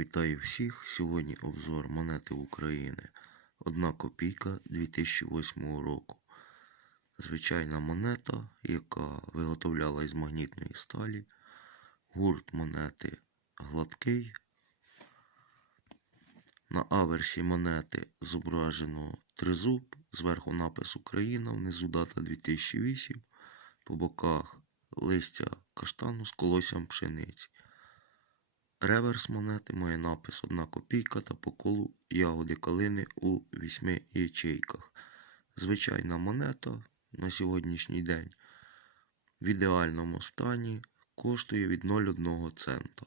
Вітаю всіх! Сьогодні обзор монети України. Одна копійка 2008 року. Звичайна монета, яка виготовлялась з магнітної сталі. Гурт монети гладкий. На аверсі монети зображено тризуб, зверху напис Україна, внизу дата 2008, по боках листя каштану з колоссям пшениці. Реверс монети має напис 1 копійка та по колу ягоди калини у вісьми ячейках. Звичайна монета на сьогоднішній день в ідеальному стані коштує від 0,1 цента.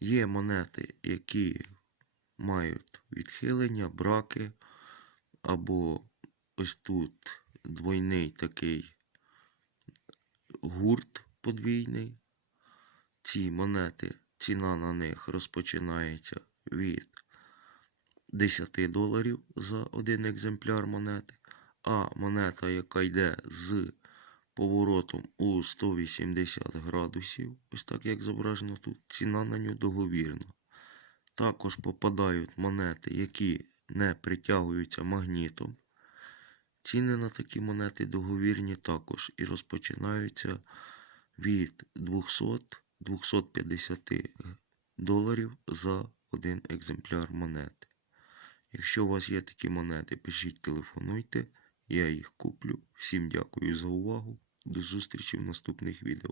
Є монети, які мають відхилення, браки, або ось тут двойний такий гурт подвійний. Ці монети, ціна на них розпочинається від 10 доларів за один екземпляр монети, а монета, яка йде з поворотом у 180 градусів, ось так як зображено тут, ціна на нього договірна. Також попадають монети, які не притягуються магнітом. Ціни на такі монети договірні також і розпочинаються від 200-250 доларів за один екземпляр монети. Якщо у вас є такі монети, пишіть, телефонуйте, я їх куплю. Всім дякую за увагу. До зустрічі в наступних відео.